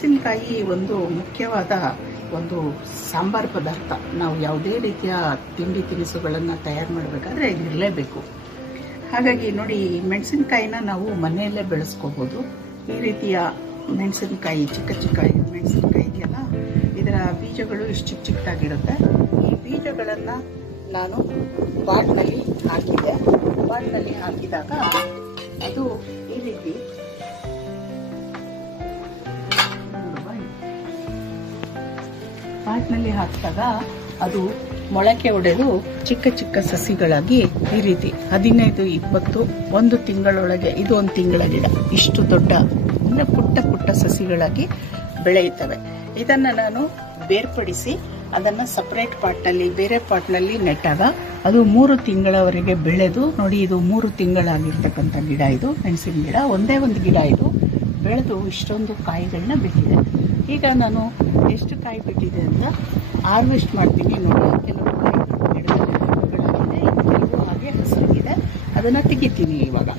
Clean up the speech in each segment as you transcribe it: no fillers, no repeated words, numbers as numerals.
ಮೆಣಸಿನಕಾಯಿ ಒಂದು ಮುಖ್ಯವಾದ ಒಂದು ಸಾಂಬಾರ್ ಪದಾರ್ಥ. ನಾವು ಯಾವುದೇ ರೀತಿಯ ತಿಂಡಿ ತಿನಿಸುಗಳನ್ನು ತಯಾರು ಮಾಡಬೇಕಾದ್ರೆ ಇದಿರಲೇಬೇಕು. ಹಾಗಾಗಿ ನೋಡಿ, ಮೆಣಸಿನಕಾಯಿನ ನಾವು ಮನೆಯಲ್ಲೇ ಬೆಳೆಸ್ಕೋಬಹುದು. ಈ ರೀತಿಯ ಮೆಣಸಿನಕಾಯಿ, ಚಿಕ್ಕ ಚಿಕ್ಕ ಮೆಣಸಿನಕಾಯಿ ಇದೆಯಲ್ಲ, ಇದರ ಬೀಜಗಳು ಇಷ್ಟು ಚಿಕ್ಕದಾಗಿರುತ್ತೆ. ಈ ಬೀಜಗಳನ್ನು ನಾನು ಪಾಟ್ನಲ್ಲಿ ಹಾಕಿದೆ. ಪಾಟ್ನಲ್ಲಿ ಹಾಕಿದಾಗ ಅದು ಈ ರೀತಿ ಪಾಟ್ನಲ್ಲಿ ಹಾಕಿದಾಗ ಅದು ಮೊಳಕೆ ಒಡೆದು ಚಿಕ್ಕ ಚಿಕ್ಕ ಸಸಿಗಳಾಗಿ ಈ ರೀತಿ 15-20 ಒಂದು ತಿಂಗಳೊಳಗೆ, ಇದು ಒಂದು ತಿಂಗಳ ಗಿಡ, ಇಷ್ಟು ದೊಡ್ಡ ಅಂದರೆ ಪುಟ್ಟ ಪುಟ್ಟ ಸಸಿಗಳಾಗಿ ಬೆಳೆಯುತ್ತವೆ. ಇದನ್ನು ನಾನು ಬೇರ್ಪಡಿಸಿ ಅದನ್ನು ಸಪರೇಟ್ ಪಾಟ್ನಲ್ಲಿ, ಬೇರೆ ಪಾಟ್ನಲ್ಲಿ ನೆಟ್ಟಾಗ ಅದು 3 ತಿಂಗಳವರೆಗೆ ಬೆಳೆದು, ನೋಡಿ ಇದು 3 ತಿಂಗಳಾಗಿರ್ತಕ್ಕಂಥ ಗಿಡ, ಇದು ಮೆಣಸಿನ ಗಿಡ, ಒಂದೇ ಒಂದು ಗಿಡ ಇದು ಬೆಳೆದು ಇಷ್ಟೊಂದು ಕಾಯಿಗಳನ್ನ ಬಿಟ್ಟಿದೆ. ಈಗ ನಾನು ಎಷ್ಟು ಕಾಯಿ ಬಿಟ್ಟಿದೆ ಅಂತ ಹಾರ್ವೆಸ್ಟ್ ಮಾಡ್ತೀನಿ. ನೋಡಿ, ಕೆಲವು ಕಾಯಿ ಗಿಡದಲ್ಲಿ ಹಣ್ಣುಗಳಾಗಿದೆ, ಕೆಲವು ಹಾಗೆ ಹಸಿರಾಗಿದೆ. ಅದನ್ನು ತೆಗಿತೀನಿ ಇವಾಗ.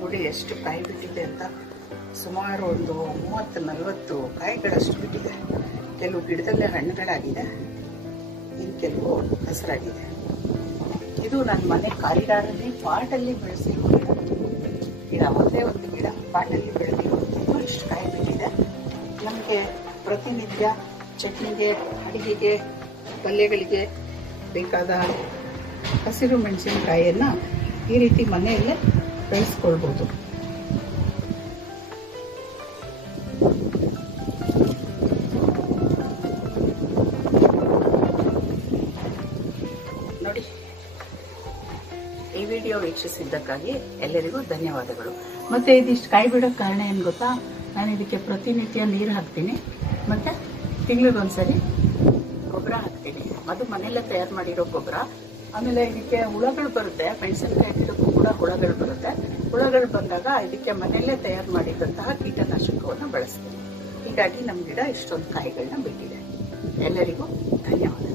ನೋಡಿ ಎಷ್ಟು ಕಾಯಿ ಬಿಟ್ಟಿದೆ ಅಂತ. ಸುಮಾರು ಒಂದು 30-40 ಕಾಯಿಗಳಷ್ಟು ಬಿಟ್ಟಿದೆ. ಕೆಲವು ಗಿಡದಲ್ಲೇ ಹಣ್ಣುಗಳಾಗಿದೆ, ಇನ್ನು ಕೆಲವು ಹಸಿರಾಗಿದೆ. ಇದು ನನ್ನ ಮನೆ ಕಾರಿಡಾರಲ್ಲಿ ಪಾಟಲ್ಲಿ ಬೆಳೆಸಿರೋ ಗಿಡ, ಒಂದೇ ಒಂದು ಗಿಡ ಪಾಟಲ್ಲಿ ಬೆಳೆದಿರೋದು. ಇಷ್ಟು ಕಾಯಿ ಬಿಟ್ಟಿದೆ. ನಮಗೆ ಪ್ರತಿನಿತ್ಯ ಚಟ್ನಿಗೆ, ಅಡಿಗೆಗೆ, ಪಲ್ಯಗಳಿಗೆ ಬೇಕಾದ ಹಸಿರು ಮೆಣಸಿನಕಾಯಿಯನ್ನು ಈ ರೀತಿ ಮನೆಯಲ್ಲೇ ಬೆಳೆಸ್ಕೊಳ್ಬೋದು. ನೋಡಿ, ಈ ವಿಡಿಯೋ ವೀಕ್ಷಿಸಿದ್ದಕ್ಕಾಗಿ ಎಲ್ಲರಿಗೂ ಧನ್ಯವಾದಗಳು. ಮತ್ತೆ ಇದಿಷ್ಟು ಕಾಯಿ ಬಿಡೋಕೆ ಕಾರಣ ಏನು ಗೊತ್ತಾ? ನಾನು ಇದಕ್ಕೆ ಪ್ರತಿನಿತ್ಯ ನೀರು ಹಾಕ್ತೀನಿ, ಮತ್ತೆ ತಿಂಗಳಿಗೊಂದ್ಸರಿ ಗೊಬ್ಬರ ಹಾಕ್ತೀನಿ. ಅದು ಮನೆಯಲ್ಲೇ ತಯಾರು ಮಾಡಿರೋ ಗೊಬ್ಬರ. ಆಮೇಲೆ ಇದಕ್ಕೆ ಹುಳಗಳು ಬರುತ್ತೆ, ಮೆಣಸಿನಕಾಯಿ ಗಿಡಕ್ಕೂ ಕೂಡ ಹುಳಗಳು ಬರುತ್ತೆ. ಹುಳಗಳು ಬಂದಾಗ ಇದಕ್ಕೆ ಮನೆಯಲ್ಲೇ ತಯಾರು ಮಾಡಿದಂತಹ ಕೀಟನಾಶಕವನ್ನು ಬಳಸ್ತೀನಿ. ಹೀಗಾಗಿ ನಮ್ಮ ಗಿಡ ಇಷ್ಟೊಂದು ಕಾಯಿಗಳನ್ನ ಬಿಟ್ಟಿದೆ. ಎಲ್ಲರಿಗೂ ಧನ್ಯವಾದ.